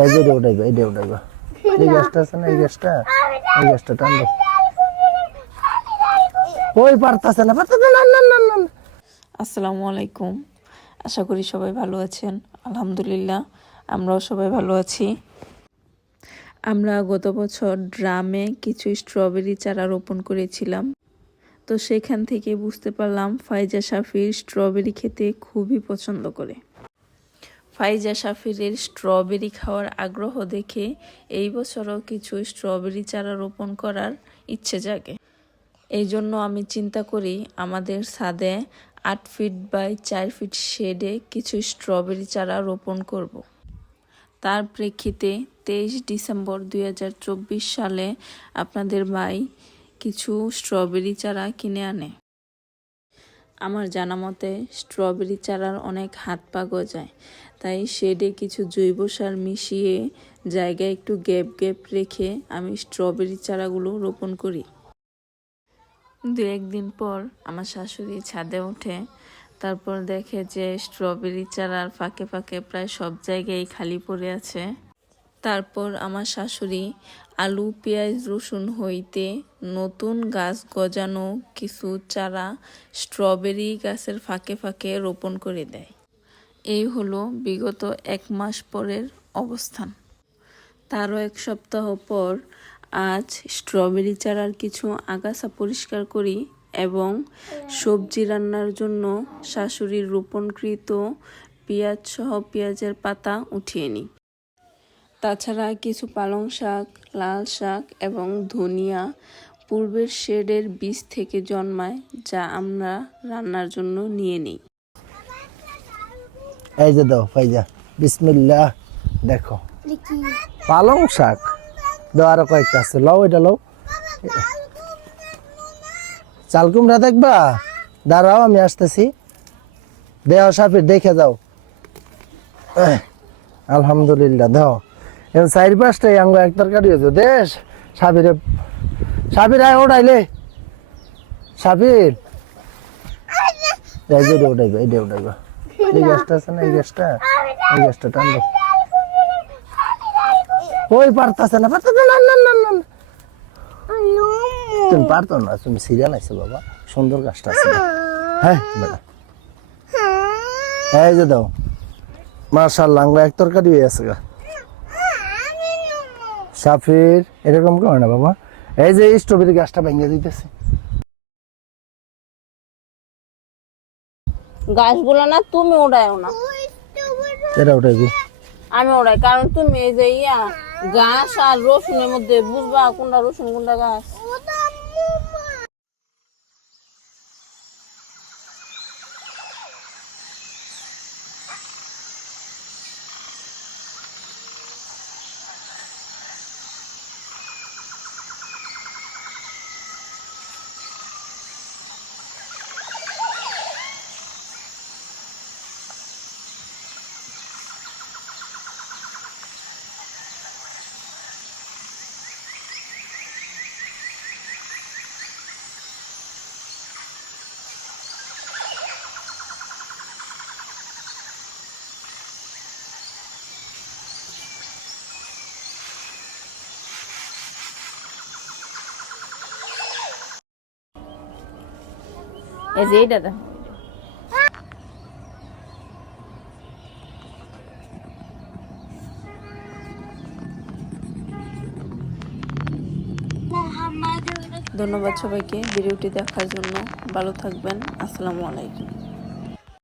এই যে উঠাইবা এই উঠাইবা এই গাছটা আছে না এই গাছটা টান দাও ওই পারতাছে না না না না না। আসসালামু আলাইকুম, আশা করি সবাই ভালো আছেন। আলহামদুলিল্লাহ আমরাও সবাই ভালো আছি। আমরা গত বছর ড্রামে কিছু স্ট্রবেরি চারা রোপণ করেছিলাম, তো সেখান থেকে বুঝতে পারলাম ফাইজা শাফির স্ট্রবেরি খেতে খুবই পছন্দ করে। ফাইজা শাফিরের স্ট্রবেরি খাওয়ার আগ্রহ দেখে এই বছরও কিছু স্ট্রবেরি চারা রোপণ করার ইচ্ছে জাগে। এই জন্য আমি চিন্তা করি আমাদের ছাদে 8 ফিট বাই 4 ফিট শেডে কিছু স্ট্রবেরি চারা রোপণ করব। তার প্রেক্ষিতে 23 ডিসেম্বর 2024 সালে আপনাদের ভাই কিছু স্ট্রবেরি চারা কিনে আনে। আমার জানা মতে স্ট্রবেরি চারার অনেক হাত পা গজায়, তাই শেডে কিছু জৈব সার মিশিয়ে জায়গায় একটু গ্যাপ রেখে আমি স্ট্রবেরি চারাগুলো রোপণ করি। 2-1 দিন পর আমার শাশুড়ি ছাদে ওঠে, তারপর দেখে যে স্ট্রবেরি চারার ফাঁকে ফাঁকে প্রায় সব জায়গায় খালি পড়ে আছে। তারপর আমার শাশুড়ি আলু পেঁয়াজ রসুন হইতে নতুন গাছ গজানো কিছু চারা স্ট্রবেরি গাছের ফাঁকে ফাঁকে রোপণ করে দেয়। এই হলো বিগত 1 মাস পরের অবস্থান। তারও 1 সপ্তাহ পর আজ স্ট্রবেরি চারার কিছু আগাছা পরিষ্কার করি এবং সবজি রান্নার জন্য শাশুড়ির রোপণকৃত পেঁয়াজ সহ পেঁয়াজের পাতা উঠিয়ে নিই। তাছাড়া কিছু পালং শাক, লাল শাক এবং ধনিয়া পূর্বের শেডের বীজ থেকে জন্মায়, যা আমরা রান্নার জন্য নিয়ে নিই। এই যে দাও ফাইজা বিসমিল্লাহ। দেখো পালং শাক দাও, আরো কয়েকটা আছে, লও এটা লও। চাল কুমড়া দেখবা? দাঁড়াও আমি আসতেছি, দেহ সাফির দেখে যাও। আলহামদুলিল্লাহ দাও। এখন 4-5টাই আঙ্গ এক তরকারি হয়েছে দেশ। সাবির আয় ওঠাইলে সাবির এই যে উঠাইবা এই উঠাইবা এই গাছটা আছে না এই গাছটা টান দাও ওই পারতাছে না না না না না। তুমি পারতো না, তুমি সিরিয়াল আইছো বাবা, সুন্দর গাছটা আছে। হ্যাঁ বেটা এই যে দাও, মাশাআল্লাহ আঙ্গ এক তরকারি হয়ে আছে গা। সাফির এরকম করে না বাবা, এই যে স্ট্রবেরি গাছটা ভেঙে দিতেছে। গাছগুলো না তুমি ওড়ায়ও না, এটা উঠাইবি আমি ওড়াই, কারণ তুমি এই যে গাছ আর রসুনের মধ্যে বুঝবা কোনটা রসুন কোনটা গাছ। এই যে এইটা দেখো, ধন্যবাদ সবাইকে ভিডিওটি দেখার জন্য। ভালো থাকবেন। আসসালামু আলাইকুম।